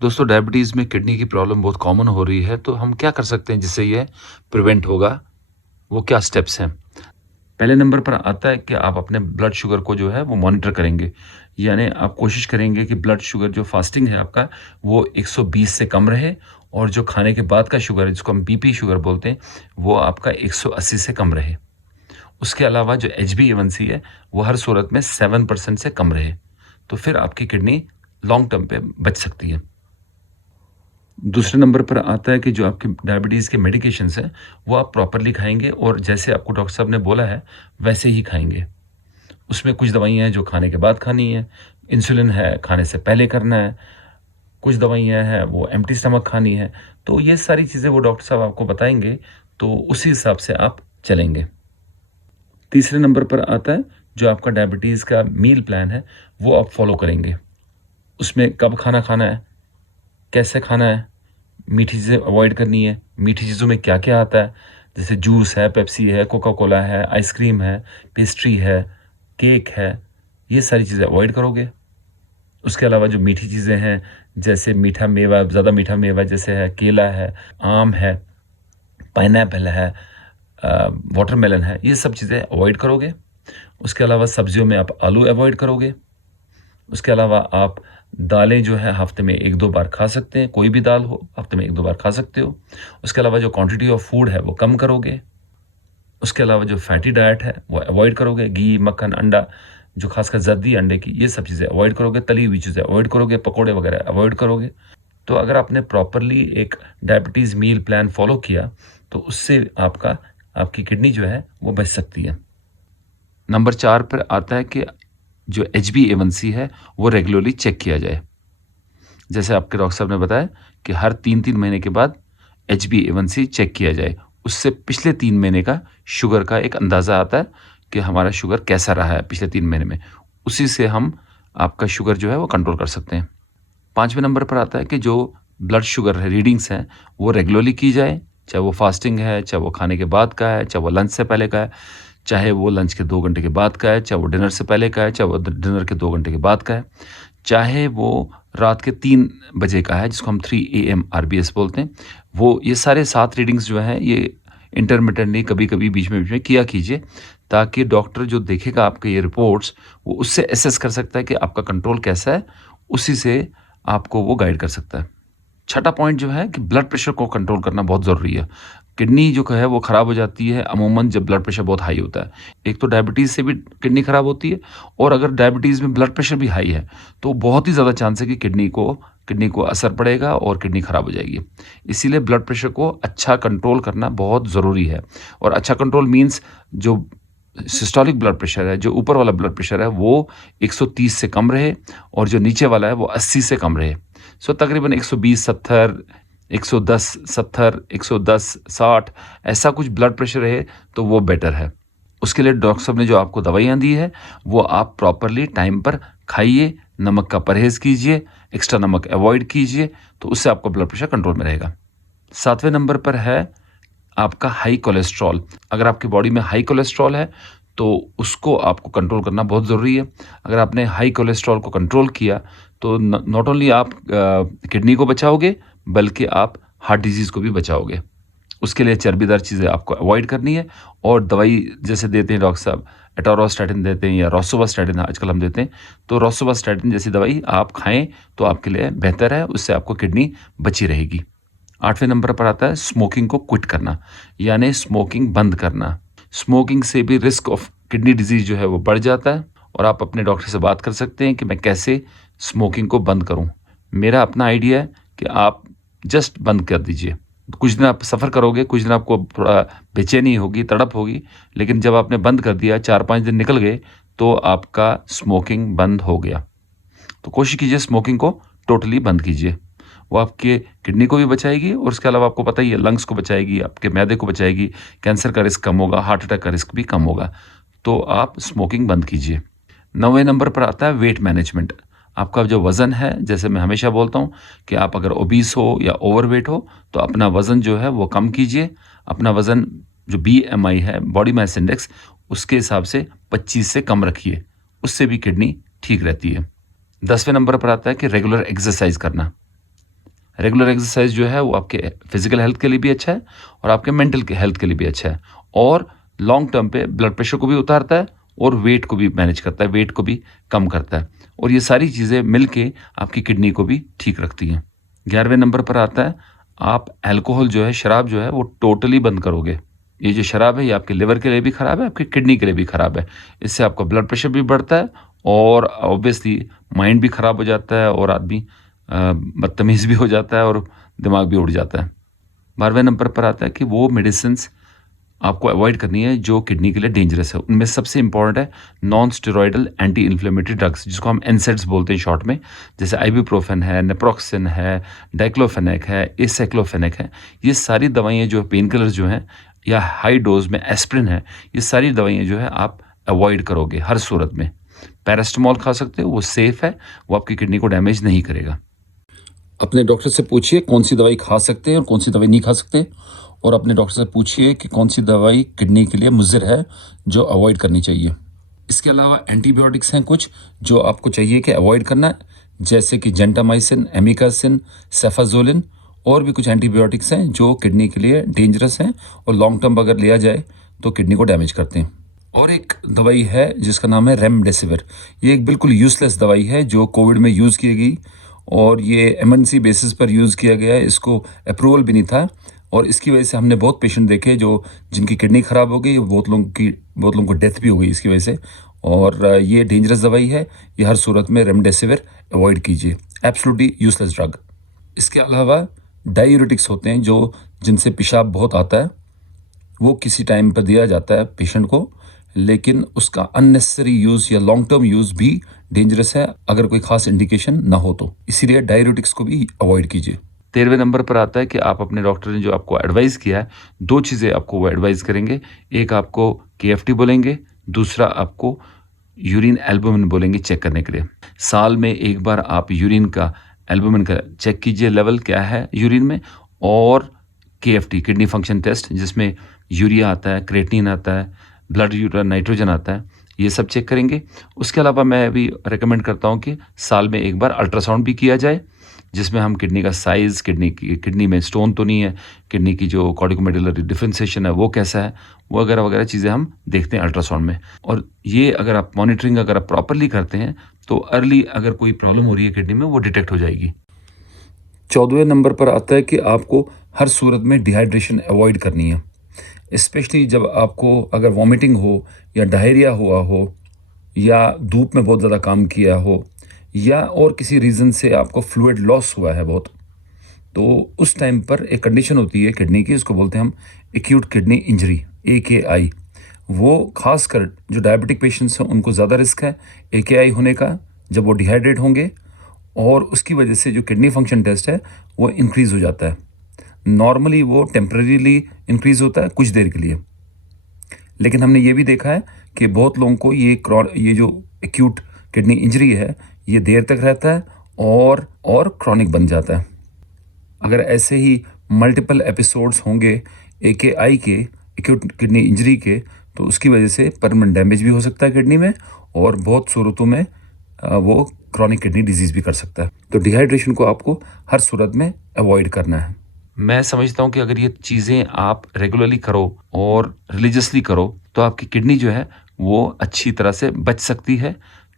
दोस्तों डायबिटीज़ में किडनी की प्रॉब्लम बहुत कॉमन हो रही है, तो हम क्या कर सकते हैं जिससे ये प्रिवेंट होगा? वो क्या स्टेप्स हैं? पहले नंबर पर आता है कि आप अपने ब्लड शुगर को जो है वो मॉनिटर करेंगे। यानी आप कोशिश करेंगे कि ब्लड शुगर जो फ़ास्टिंग है आपका, वो 120 से कम रहे और जो खाने के बाद का शुगर है, जिसको हम बीपी शुगर बोलते हैं, वो आपका 180 से कम रहे। उसके अलावा जो HbA1c है, वो हर सूरत में 7% से कम रहे। तो फिर आपकी किडनी लॉन्ग टर्म पे बच सकती है। दूसरे नंबर पर आता है कि जो आपके डायबिटीज़ के मेडिकेशंस हैं, वो आप प्रॉपरली खाएँगे और जैसे आपको डॉक्टर साहब ने बोला है, वैसे ही खाएँगे। उसमें कुछ दवाइयाँ हैं जो खाने के बाद खानी है, इंसुलिन है खाने से पहले करना है, कुछ दवाइयाँ हैं वो एम्प्टी स्टमक खानी है। तो ये सारी चीज़ें वो डॉक्टर साहब आपको बताएँगे, तो उसी हिसाब से आप चलेंगे। तीसरे नंबर पर आता है जो आपका डायबिटीज़ का मील प्लान है, वो आप फ़ॉलो करेंगे। उसमें कब खाना खाना है, कैसे खाना है, मीठी चीज़ें अवॉइड करनी है। मीठी चीज़ों में क्या-क्या आता है, जैसे जूस है, पेप्सी है, कोका कोला है, आइसक्रीम है, पेस्ट्री है, केक है, ये सारी चीज़ें अवॉइड करोगे। उसके अलावा जो मीठी चीज़ें हैं, जैसे मीठा मेवा, ज़्यादा मीठा मेवा जैसे है, केला है, आम है, पाइनएप्पल है, वाटरमेलन है, ये सब चीज़ें अवॉइड करोगे। उसके अलावा सब्जियों में आप आलू अवॉइड करोगे। उसके अलावा आप दालें जो है हफ्ते में 1-2 बार खा सकते हैं, कोई भी दाल हो, हफ्ते में 1-2 बार खा सकते हो। उसके अलावा जो क्वांटिटी ऑफ फूड है वो कम करोगे। उसके अलावा जो फैटी डाइट है वो अवॉइड करोगे, घी, मक्खन, अंडा, जो खासकर ज़र्दी अंडे की, ये सब चीज़ें अवॉइड करोगे, तली हुई चीज़ें अवॉइड करोगे, पकोड़े वगैरह अवॉइड करोगे। तो अगर आपने प्रॉपरली एक डायबिटीज़ मील प्लान फ़ॉलो किया, तो उससे आपकी किडनी जो है वो बच सकती है। नंबर 4 पर आता है कि जो HbA1c है, वो रेगुलरली चेक किया जाए। जैसे आपके डॉक्टर साहब ने बताया कि हर 3-3 महीने के बाद HbA1c चेक किया जाए। उससे पिछले 3 महीने का शुगर का एक अंदाज़ा आता है कि हमारा शुगर कैसा रहा है पिछले 3 महीने में। उसी से हम आपका शुगर जो है वो कंट्रोल कर सकते हैं। 5वें नंबर पर आता है कि जो ब्लड शुगर है, रीडिंग्स हैं, वो रेगुलरली की जाए, चाहे वो फास्टिंग है, चाहे वो खाने के बाद का है, चाहे वो लंच से पहले का है, चाहे वो लंच के 2 घंटे के बाद का है, चाहे वो डिनर से पहले का है, चाहे वो डिनर के 2 घंटे के बाद का है, चाहे वो रात के 3 बजे का है, जिसको हम 3 AM RBS बोलते हैं। वो ये सारे 7 रीडिंग्स जो हैं, ये इंटरमिटेंटली कभी-कभी बीच में किया कीजिए, ताकि डॉक्टर जो देखेगा आपके ये रिपोर्ट्स, वो उससे असेस कर सकता है कि आपका कंट्रोल कैसा है, उसी से आपको वो गाइड कर सकता है। छठा पॉइंट जो है कि ब्लड प्रेशर को कंट्रोल करना बहुत ज़रूरी है। किडनी जो है वो ख़राब हो जाती है अमूमन जब ब्लड प्रेशर बहुत हाई होता है। एक तो डायबिटीज़ से भी किडनी ख़राब होती है और अगर डायबिटीज़ में ब्लड प्रेशर भी हाई है, तो बहुत ही ज़्यादा चांस है कि किडनी को असर पड़ेगा और किडनी ख़राब हो जाएगी। इसीलिए ब्लड प्रेशर को अच्छा कंट्रोल करना बहुत ज़रूरी है और अच्छा कंट्रोल मीन्स जो सिस्टोलिक ब्लड प्रेशर है, जो ऊपर वाला ब्लड प्रेशर है, वो 130 से कम रहे और जो नीचे वाला है वो 80 से कम रहे। सो तकरीबन 120, 70, 110, 70, 110, 60 ऐसा कुछ ब्लड प्रेशर रहे तो वो बेटर है। उसके लिए डॉक्टर साहब ने जो आपको दवाइयाँ दी है, वो आप प्रॉपरली टाइम पर खाइए, नमक का परहेज़ कीजिए, एक्स्ट्रा नमक अवॉइड कीजिए, तो उससे आपका ब्लड प्रेशर कंट्रोल में रहेगा। 7वें नंबर पर है आपका हाई कोलेस्ट्रॉल। अगर आपकी बॉडी में हाई कोलेस्ट्रॉल है, तो उसको आपको कंट्रोल करना बहुत ज़रूरी है। अगर आपने हाई कोलेस्ट्रॉल को कंट्रोल किया, तो नॉट ओनली आप किडनी को बचाओगे, बल्कि आप हार्ट डिज़ीज़ को भी बचाओगे। उसके लिए चर्बीदार चीज़ें आपको अवॉइड करनी है और दवाई जैसे देते हैं डॉक्टर साहब, एटोरोस्टैटिन देते हैं या रोसुवास्टैटिन आजकल हम देते हैं, तो रोसुवास्टैटिन जैसी दवाई आप खाएँ, तो आपके लिए बेहतर है, उससे आपको किडनी बची रहेगी। 8वें नंबर पर आता है स्मोकिंग को क्विट करना, यानी स्मोकिंग बंद करना। स्मोकिंग से भी रिस्क ऑफ किडनी डिजीज़ जो है वो बढ़ जाता है और आप अपने डॉक्टर से बात कर सकते हैं कि मैं कैसे स्मोकिंग को बंद करूँ। मेरा अपना आइडिया है कि आप जस्ट बंद कर दीजिए। कुछ दिन आप सफ़र करोगे, कुछ दिन आपको थोड़ा बेचैनी होगी, तड़प होगी, लेकिन जब आपने बंद कर दिया, 4-5 दिन निकल गए, तो आपका स्मोकिंग बंद हो गया। तो कोशिश कीजिए स्मोकिंग को टोटली बंद कीजिए। वो आपके किडनी को भी बचाएगी और उसके अलावा आपको पता ही है लंग्स को बचाएगी, आपके मैदे को बचाएगी, कैंसर का रिस्क कम होगा, हार्ट अटैक का रिस्क भी कम होगा। तो आप स्मोकिंग बंद कीजिए। 9वें नंबर पर आता है वेट मैनेजमेंट। आपका जो वज़न है, जैसे मैं हमेशा बोलता हूँ कि आप अगर ओबीस हो या ओवरवेट हो, तो अपना वज़न जो है वो कम कीजिए। अपना वज़न जो BMI है, बॉडी मास इंडेक्स, उसके हिसाब से 25 से कम रखिए। उससे भी किडनी ठीक रहती है। 10वें नंबर पर आता है कि रेगुलर एक्सरसाइज़ करना। रेगुलर एक्सरसाइज जो है वो आपके फिजिकल हेल्थ के लिए भी अच्छा है और आपके मेंटल हेल्थ के लिए भी अच्छा है, और लॉन्ग टर्म पे ब्लड प्रेशर को भी उतारता है और वेट को भी मैनेज करता है, वेट को भी कम करता है, और ये सारी चीज़ें मिलके आपकी किडनी को भी ठीक रखती हैं। 11वें नंबर पर आता है, आप अल्कोहल जो है, शराब जो है वो टोटली बंद करोगे। ये जो शराब है ये आपके लिवर के लिए भी ख़राब है, आपकी किडनी के लिए भी ख़राब है। इससे आपका ब्लड प्रेशर भी बढ़ता है और ऑब्वियसली माइंड भी ख़राब हो जाता है और आदमी बदतमीज़ भी हो जाता है और दिमाग भी उड़ जाता है। 12वें नंबर पर आता है कि वो मेडिसिन्स आपको अवॉइड करनी है जो किडनी के लिए डेंजरस है। उनमें सबसे इंपॉर्टेंट है non steroidal anti inflammatory drugs, जिसको हम एनसेड्स बोलते हैं शॉर्ट में, जैसे आइबुप्रोफेन है, नेप्रोक्सिन है, डाइक्लोफेनेक है, एसाइक्लोफेनेक है। ये सारी दवाइयाँ जो है, पेन किलर्स जो हैं, या हाई डोज में एस्प्रिन है, ये सारी दवाइयाँ जो है आप अवॉइड करोगे हर सूरत में। पैरास्टामोल खा सकते हो, वो सेफ़ है, वो आपकी किडनी को डैमेज नहीं करेगा। अपने डॉक्टर से पूछिए कौन सी दवाई खा सकते हैं और कौन सी दवाई नहीं खा सकते, और अपने डॉक्टर से पूछिए कि कौन सी दवाई किडनी के लिए मुज़िर है जो अवॉइड करनी चाहिए। इसके अलावा एंटीबायोटिक्स हैं कुछ जो आपको चाहिए कि अवॉइड करना है, जैसे कि जेंटामाइसिन, एमिकासिन, सेफाजोलिन, और भी कुछ एंटीबायोटिक्स हैं जो किडनी के लिए डेंजरस हैं और लॉन्ग टर्म अगर लिया जाए तो किडनी को डैमेज करते हैं। और एक दवाई है जिसका नाम है रेमडेसिविर। ये एक बिल्कुल यूज़लेस दवाई है जो कोविड में यूज़ की गई, और ये एमरजेंसी बेसिस पर यूज़ किया गया है, इसको अप्रूवल भी नहीं था, और इसकी वजह से हमने बहुत पेशेंट देखे जो जिनकी किडनी ख़राब हो गई, बहुत लोगों को डेथ भी हो गई इसकी वजह से। और ये डेंजरस दवाई है, ये हर सूरत में रेमडेसिविर अवॉइड कीजिए, एब्सोल्युटली यूज़लेस ड्रग। इसके अलावा डायूरेटिक्स होते हैं जो जिनसे पेशाब बहुत आता है, वो किसी टाइम पर दिया जाता है पेशेंट को, लेकिन उसका अननेसेसरी यूज़ या लॉन्ग टर्म यूज़ भी डेंजरस है अगर कोई खास इंडिकेशन ना हो तो, इसीलिए डायूरेटिक्स को भी अवॉइड कीजिए। 13वें नंबर पर आता है कि आप अपने डॉक्टर ने जो आपको एडवाइस किया है, 2 चीज़ें आपको वो एडवाइस करेंगे। एक आपको केएफटी बोलेंगे, दूसरा आपको यूरिन एल्बुमिन बोलेंगे चेक करने के लिए। साल में एक बार आप यूरिन का एल्बुमिन का चेक कीजिए, लेवल क्या है यूरिन में, और केएफटी किडनी फंक्शन टेस्ट जिसमें यूरिया आता है, क्रेटिनिन आता है, ब्लड यूरिया नाइट्रोजन आता है, ये सब चेक करेंगे। उसके अलावा मैं भी रेकमेंड करता हूँ कि साल में एक बार अल्ट्रासाउंड भी किया जाए, जिसमें हम किडनी का साइज़, किडनी में स्टोन तो नहीं है, किडनी की जो कॉर्टिकोमेडुलरी डिफरेंशिएशन है वो कैसा है, वो वगैरह वगैरह चीज़ें हम देखते हैं अल्ट्रासाउंड में। और ये अगर आप मॉनिटरिंग अगर आप प्रॉपरली करते हैं तो अर्ली अगर कोई प्रॉब्लम हो रही है किडनी में वो डिटेक्ट हो जाएगी। 14वें नंबर पर आता है कि आपको हर सूरत में डिहाइड्रेशन अवॉइड करनी है, स्पेशली जब आपको अगर वॉमिटिंग हो या डायरिया हुआ हो या धूप में बहुत ज़्यादा काम किया हो या और किसी रीज़न से आपको फ्लूइड लॉस हुआ है बहुत, तो उस टाइम पर एक कंडीशन होती है किडनी की, उसको बोलते हैं हम एक्यूट किडनी इंजरी, AKI। वो खासकर जो डायबिटिक पेशेंट्स हैं उनको ज़्यादा रिस्क है AKI होने का जब वो डिहाइड्रेट होंगे, और उसकी वजह से जो किडनी फंक्शन टेस्ट है वो इंक्रीज़ हो जाता है। नॉर्मली वो टेम्परेरीली इंक्रीज़ होता है कुछ देर के लिए, लेकिन हमने ये भी देखा है कि बहुत लोगों को ये जो एक्यूट किडनी इंजरी है ये देर तक रहता है और क्रॉनिक बन जाता है। अगर ऐसे ही मल्टीपल एपिसोड्स होंगे AKI के, एक्यूट किडनी इंजरी के, तो उसकी वजह से परमानेंट डैमेज भी हो सकता है किडनी में, और बहुत सूरतों में वो क्रॉनिक किडनी डिजीज़ भी कर सकता है। तो डिहाइड्रेशन को आपको हर सूरत में अवॉइड करना है। मैं समझता हूँ कि अगर ये चीज़ें आप रेगुलरली करो और रिलीजियसली करो तो आपकी किडनी जो है वो अच्छी तरह से बच सकती है,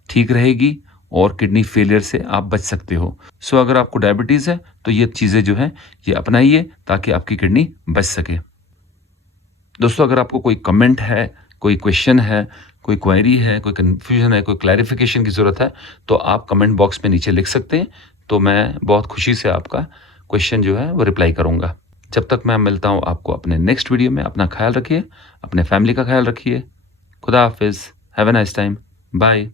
ठीक रहेगी, और किडनी फेलियर से आप बच सकते हो। सो अगर आपको डायबिटीज़ है तो ये चीज़ें जो हैं ये अपनाइए ताकि आपकी किडनी बच सके। दोस्तों, अगर आपको कोई कमेंट है, कोई क्वेश्चन है, कोई क्वेरी है, कोई कन्फ्यूजन है, कोई क्लैरिफिकेशन की ज़रूरत है, तो आप कमेंट बॉक्स में नीचे लिख सकते हैं, तो मैं बहुत खुशी से आपका क्वेश्चन जो है वो रिप्लाई करूँगा। जब तक मैं मिलता हूँ आपको अपने नेक्स्ट वीडियो में, अपना ख्याल रखिए, अपने फैमिली का ख्याल रखिए। खुदा हाफिज़, have a nice time, bye.